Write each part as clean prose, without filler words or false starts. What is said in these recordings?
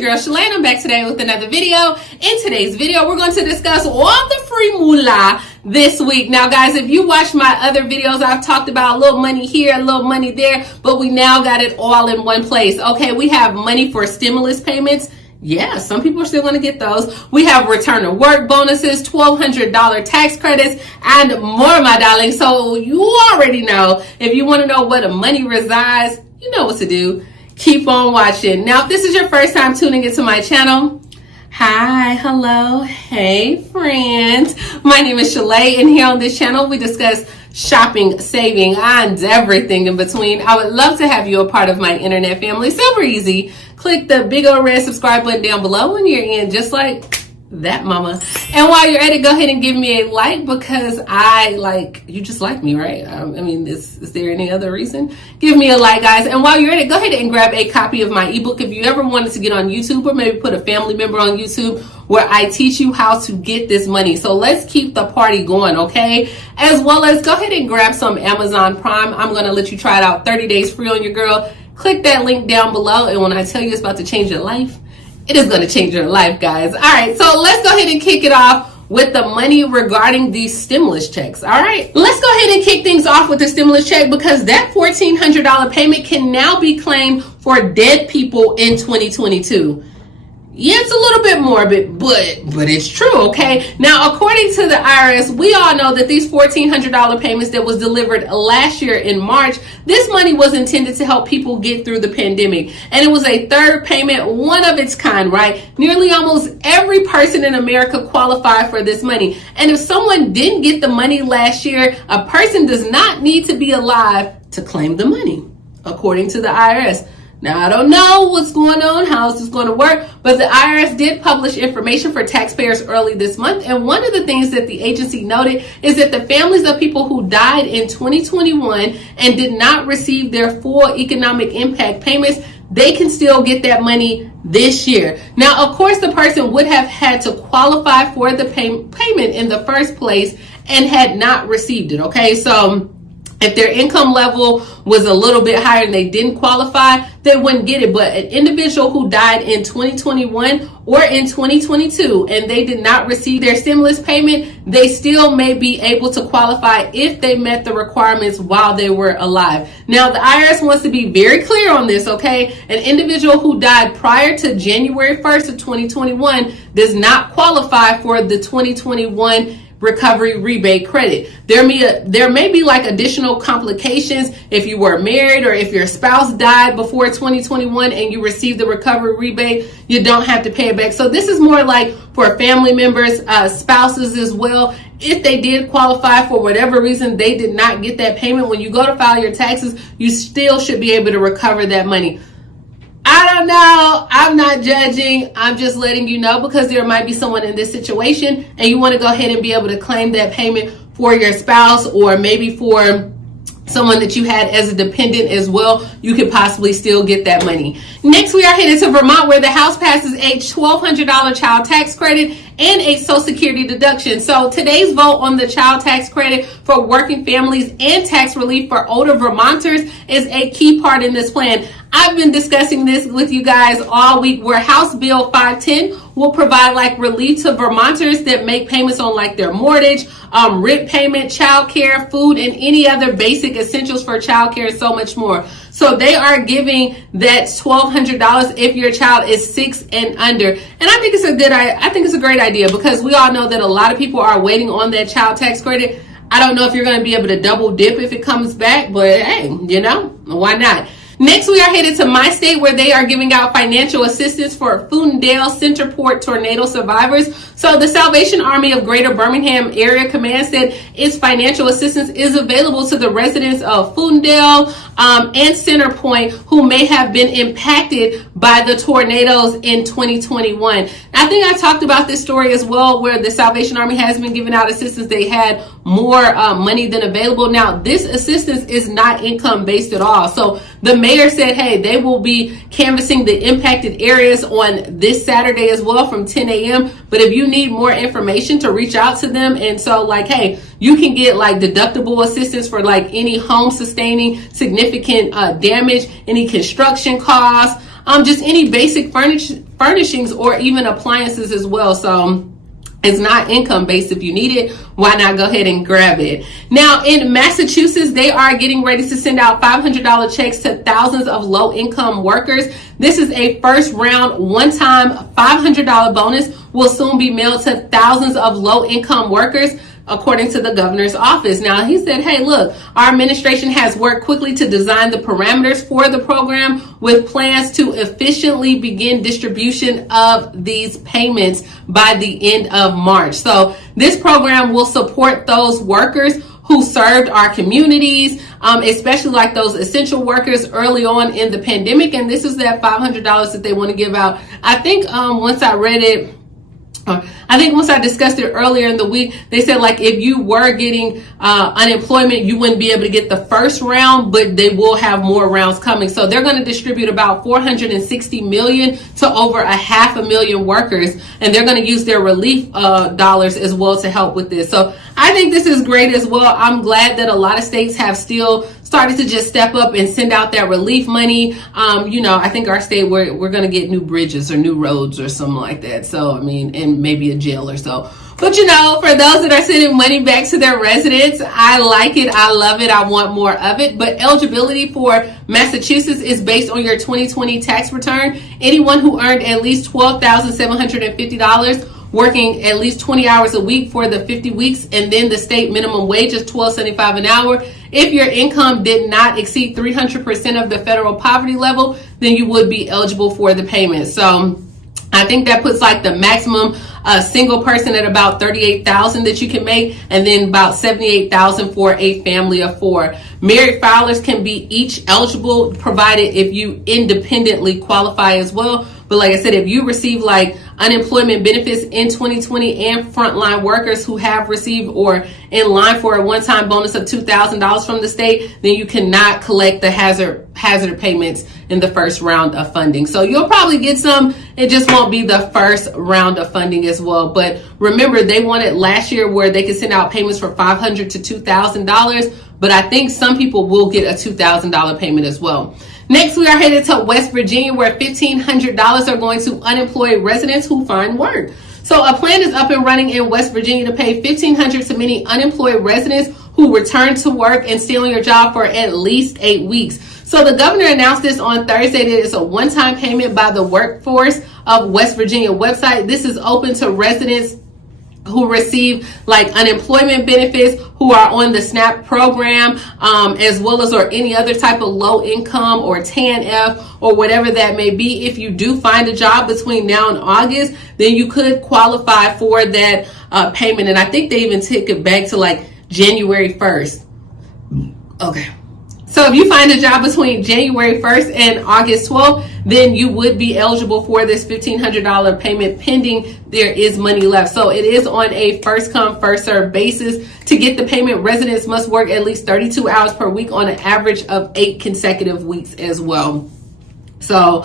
your girl Shalane. I'm back today with another video. In today's video, we're going to discuss all the free moolah this week. Now guys, if you watched my other videos, I've talked about a little money here, a little money there, but we now got it all in one place. Okay, we have money for stimulus payments. Yeah, some people are still going to get those. We have return to work bonuses, $1,200 tax credits, and more, my darling. So you already know, if you want to know where the money resides, you know what to do. Keep on watching. Now, if this is your first time tuning into my channel, hi, hello, hey friends. My name is Shalay, and here on this channel, we discuss shopping, saving, and everything in between. I would love to have you a part of my internet family. Super easy. Click the big old red subscribe button down below when you're in, just like that, mama. And while you're at it, go ahead and give me a like, because you just like me, right? I mean, is there any other reason? Give me a like, guys. And while you're at it, go ahead and grab a copy of my ebook. If you ever wanted to get on YouTube, or maybe put a family member on YouTube, where I teach you how to get this money. So let's keep the party going, okay? As well as go ahead and grab some Amazon Prime. I'm gonna let you try it out 30 days free on your girl. Click that link down below, and when I tell you it's about to change your life, it is going to change your life, guys. All right, so let's go ahead and kick it off with the money regarding these stimulus checks. All right, let's go ahead and kick things off with the stimulus check, because that $1,400 payment can now be claimed for dead people in 2022. Yeah, it's a little bit morbid, but it's true, okay? Now, according to the IRS, we all know that these $1,400 payments that was delivered last year in March, this money was intended to help people get through the pandemic. And it was a third payment, one of its kind, right? Nearly almost every person in America qualified for this money. And if someone didn't get the money last year, a person does not need to be alive to claim the money, according to the IRS. Now, I don't know what's going on, how this is going to work, but the IRS did publish information for taxpayers early this month. And one of the things that the agency noted is that the families of people who died in 2021 and did not receive their full economic impact payments, they can still get that money this year. Now, of course, the person would have had to qualify for the payment in the first place and had not received it, okay? So if their income level was a little bit higher and they didn't qualify, they wouldn't get it. But an individual who died in 2021 or in 2022 and they did not receive their stimulus payment, they still may be able to qualify if they met the requirements while they were alive. Now, the IRS wants to be very clear on this, okay? An individual who died prior to January 1st of 2021 does not qualify for the 2021 recovery rebate credit. There may be like additional complications if you were married, or if your spouse died before 2021 and you received the recovery rebate, you don't have to pay it back. So this is more like for family members, spouses as well. If they did qualify for whatever reason, they did not get that payment, when you go to file your taxes, you still should be able to recover that money. I don't know. I'm not judging. I'm just letting you know, because there might be someone in this situation and you want to go ahead and be able to claim that payment for your spouse, or maybe for someone that you had as a dependent as well. You could possibly still get that money. Next, we are headed to Vermont, where the House passes a $1,200 child tax credit and a Social Security deduction. So today's vote on the child tax credit for working families and tax relief for older Vermonters is a key part in this plan. I've been discussing this with you guys all week, where House Bill 510 will provide like relief to Vermonters that make payments on like their mortgage, rent payment, child care, food, and any other basic essentials for child care, and so much more. So they are giving that $1,200 if your child is 6 and under. And I think it's a great idea, because we all know that a lot of people are waiting on that child tax credit. I don't know if you're going to be able to double dip if it comes back, but hey, you know, why not? Next, we are headed to my state, where they are giving out financial assistance for Fundale Centerport tornado survivors. So the Salvation Army of Greater Birmingham Area Command said its financial assistance is available to the residents of Fundale and Centerpoint who may have been impacted by the tornadoes in 2021. I think I talked about this story as well, where the Salvation Army has been giving out assistance. They had more money than available. Now, this assistance is not income based at all. So the mayor said, hey, they will be canvassing the impacted areas on this Saturday as well from 10 a.m. But if you need more information, to reach out to them. And so like, hey, you can get like deductible assistance for like any home sustaining significant damage, any construction costs, just any basic furnishings or even appliances as well. So it's not income based. If you need it, why not go ahead and grab it? Now in Massachusetts, they are getting ready to send out $500 checks to thousands of low income workers. This is a first round one-time $500 bonus will soon be mailed to thousands of low income workers, according to the governor's office. Now, he said, hey, look, our administration has worked quickly to design the parameters for the program with plans to efficiently begin distribution of these payments by the end of March. So this program will support those workers who served our communities, especially like those essential workers early on in the pandemic. And this is that $500 that they want to give out. I think once I discussed it earlier in the week, they said like if you were getting unemployment, you wouldn't be able to get the first round, but they will have more rounds coming. So they're going to distribute about 460 million to over 500,000 workers, and they're going to use their relief dollars as well to help with this. So I think this is great as well. I'm glad that a lot of states have still started to just step up and send out that relief money. I think our state, we're going to get new bridges or new roads or something like that. So, and maybe a jail or so. But, for those that are sending money back to their residents, I like it. I love it. I want more of it. But eligibility for Massachusetts is based on your 2020 tax return. Anyone who earned at least $12,750 working at least 20 hours a week for the 50 weeks, and then the state minimum wage is $12.75 an hour. If your income did not exceed 300% of the federal poverty level, then you would be eligible for the payment. So I think that puts like the maximum single person at about $38,000 that you can make, and then about $78,000 for a family of 4. Married filers can be each eligible, provided if you independently qualify as well. But like I said, if you receive like unemployment benefits in 2020 and frontline workers who have received or in line for a one-time bonus of $2,000 from the state, then you cannot collect the hazard payments in the first round of funding. So you'll probably get some. It just won't be the first round of funding as well. But remember, they wanted last year where they could send out payments for $500 to $2,000. But I think some people will get a $2,000 payment as well. Next, we are headed to West Virginia, where $1,500 are going to unemployed residents who find work. So a plan is up and running in West Virginia to pay $1,500 to many unemployed residents who return to work and stay on your job for at least 8 weeks. So the governor announced this on Thursday that it's a one-time payment by the Workforce of West Virginia website. This is open to residents who receive like unemployment benefits, who are on the SNAP program, as well as or any other type of low income or TANF or whatever that may be. If you do find a job between now and August, then you could qualify for that payment. And I think they even take it back to like January 1st. Okay. So if you find a job between January 1st and August 12th, then you would be eligible for this $1,500 payment pending there is money left. So it is on a first come, first served basis. To get the payment, residents must work at least 32 hours per week on an average of 8 consecutive weeks as well. So,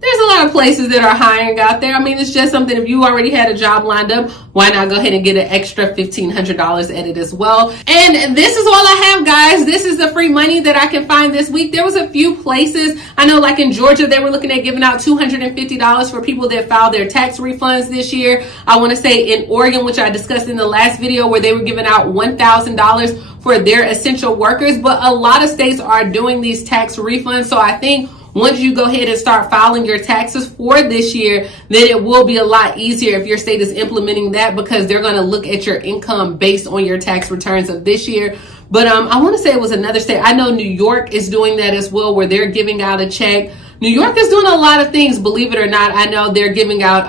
there's a lot of places that are hiring out there. It's just something, if you already had a job lined up, why not go ahead and get an extra $1,500 at it as well? And this is all I have, guys. This is the free money that I can find this week. There was a few places. I know like in Georgia, they were looking at giving out $250 for people that filed their tax refunds this year. I want to say in Oregon, which I discussed in the last video, where they were giving out $1,000 for their essential workers. But a lot of states are doing these tax refunds. So I think once you go ahead and start filing your taxes for this year, then it will be a lot easier if your state is implementing that, because they're going to look at your income based on your tax returns of this year. But I want to say it was another state. I know New York is doing that as well, where they're giving out a check. New York is doing a lot of things, believe it or not. I know they're giving out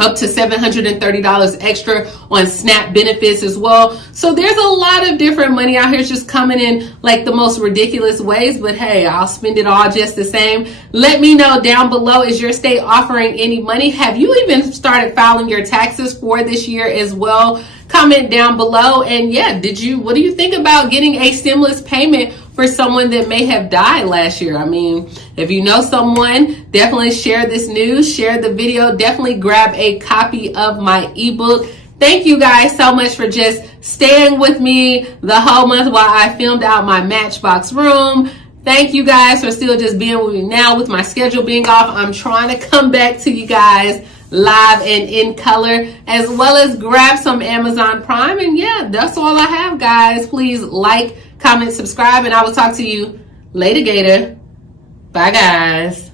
up to $730 extra on SNAP benefits as well. So there's a lot of different money out here just coming in like the most ridiculous ways. But hey, I'll spend it all just the same. Let me know down below, is your state offering any money? Have you even started filing your taxes for this year as well? Comment down below. And yeah, what do you think about getting a stimulus payment for someone that may have died last year? If you know someone, definitely share this news, share the video, definitely grab a copy of my ebook. Thank you guys so much for just staying with me the whole month while I filmed out my Matchbox room. Thank you guys for still just being with me. Now with my schedule being off, I'm trying to come back to you guys live and in color, as well as grab some Amazon Prime. And yeah, that's all I have, guys. Please like, comment, subscribe, and I will talk to you later, Gator. Bye, guys.